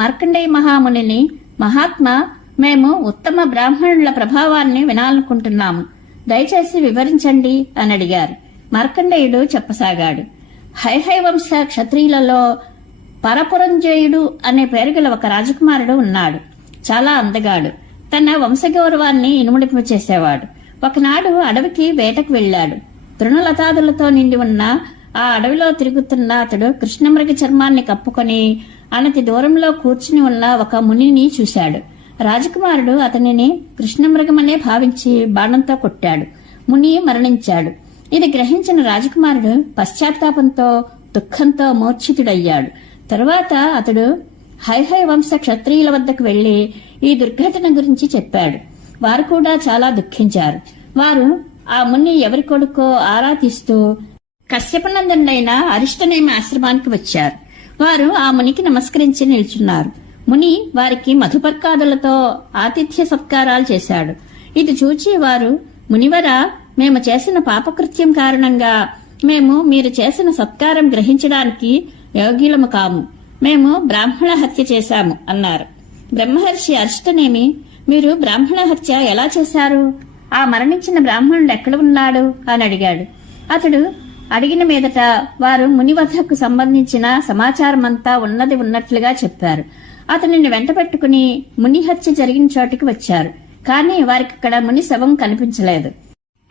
మార్కండేయ మహామునిని మహాత్మా మేము ఉత్తమ బ్రాహ్మణుల ప్రభావాన్ని వినాలనుకుంటున్నాము. దయచేసి వివరించండి అని అడిగారు. మార్కండేయుడు చెప్పసాగాడు. హైహైవంశ క్షత్రియులలో పరపురంజయుడు అనే పేరు గల ఒక రాజకుమారుడు ఉన్నాడు. చాలా అందగాడు. తన వంశగౌరవాన్ని ఇనుముడింపు చేసేవాడు. ఒకనాడు అడవికి వేటకు వెళ్ళాడు. తృణలతాదులతో నిండి ఉన్న ఆ అడవిలో తిరుగుతున్న అతడు కృష్ణమృగ చర్మాన్ని కప్పుకొని అనతి దూరంలో కూర్చుని ఉన్న ఒక మునిని చూశాడు. రాజకుమారుడు అతనిని కృష్ణమృగమనే భావించి బాణంతో కొట్టాడు. ముని మరణించాడు. ఇది గ్రహించిన రాజకుమారుడు పశ్చాత్తాపంతో దుఃఖంతో మూర్ఛితుడయ్యాడు. తరువాత అతడు హైహై వంశ క్షత్రియుల వద్దకు వెళ్ళి ఈ దుర్ఘటన గురించి చెప్పాడు. వారు కూడా చాలా దుఃఖించారు. వారు ఆ ముని ఎవరి కొడుకో ఆరా తీస్తూ కశ్యపనందనైన అరిష్టనేమి ఆశ్రమానికి వచ్చారు. వారు ఆ మునికి నమస్కరించి నిల్చున్నారు. ముని వారికి మధుపర్కాదులతో ఆతిథ్య సత్కారాలు చేశాడు. ఇది చూచి వారు మునివర మేము చేసిన పాపకృత్యం కారణంగా మేము మీరు చేసిన సత్కారం గ్రహించడానికి యోగ్యులము కాము. మేము బ్రాహ్మణ హత్య చేశాము అన్నారు. బ్రహ్మహర్షి అర్షితనేమి మీరు బ్రాహ్మణ హత్య ఎలా చేశారు? ఆ మరణించిన బ్రాహ్మణుడు ఎక్కడ ఉన్నాడు? అని అడిగాడు. అతడు అడిగిన మీదట వారు మునివధకు సంబంధించిన సమాచారమంతా ఉన్నది ఉన్నట్లుగా చెప్పారు. అతనిని వెంటబెట్టుకుని ముని హత్య జరిగిన చోటికి వచ్చారు. కానీ వారికి అక్కడ ముని శవం కనిపించలేదు.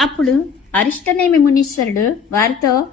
అప్పుడు అరిష్టనేమి మునీశ్వరుడు వారితో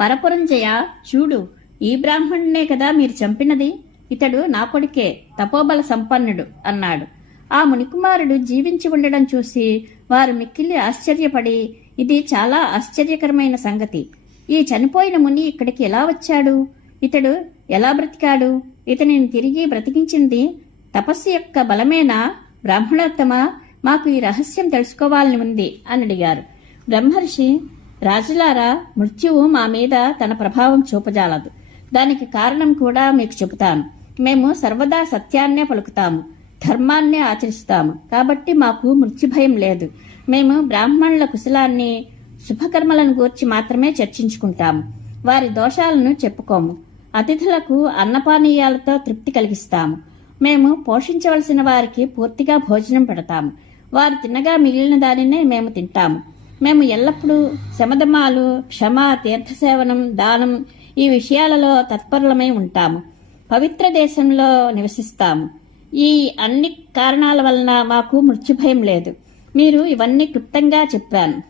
పరపురంజయ చూడు ఈ బ్రాహ్మణునే కదా మీరు చంపినది. ఇతడు నా కొడుకే తపోబల సంపన్నుడు అన్నాడు. ఆ మునికుమారుడు జీవించి ఉండడం చూసి వారు మిక్కిలి ఆశ్చర్యపడి ఇది చాలా ఆశ్చర్యకరమైన సంగతి. ఈ చనిపోయిన ముని ఇక్కడికి ఎలా వచ్చాడు? ఇతడు ఎలా బ్రతికాడు? ఇతనిని తిరిగి బ్రతికించింది తపస్సు యొక్క బలమేనా? బ్రాహ్మణోత్తమ? మాకు ఈ రహస్యం తెలుసుకోవాలని ఉంది అని అడిగారు. బ్రహ్మర్షి రాజులారా మృత్యువు మా మీద తన ప్రభావం చూపజాలదు. దానికి కారణం కూడా మీకు చెబుతాను. మేము సర్వదా సత్యాన్నే పలుకుతాము ధర్మాన్నే ఆచరిస్తాము. కాబట్టి మాకు మృత్యు భయం లేదు. మేము బ్రాహ్మణుల కుశలాన్ని శుభకర్మలను గూర్చి మాత్రమే చర్చించుకుంటాము వారి దోషాలను చెప్పుకోము. అతిథులకు అన్నపానీయాలతో తృప్తి కలిగిస్తాము. మేము పోషించవలసిన వారికి పూర్తిగా భోజనం పెడతాము. వారు తిన్నగా మిగిలిన దానినే మేము తింటాము. మేము ఎల్లప్పుడూ శమధమాలు క్షమ తీర్థసేవనం దానం ఈ విషయాలలో తత్పరులమై ఉంటాము. పవిత్ర దేశంలో నివసిస్తాము. ఈ అన్ని కారణాల వలన మాకు మృత్యుభయం లేదు. మీరు ఇవన్నీ క్లుప్తంగా చెప్పాను.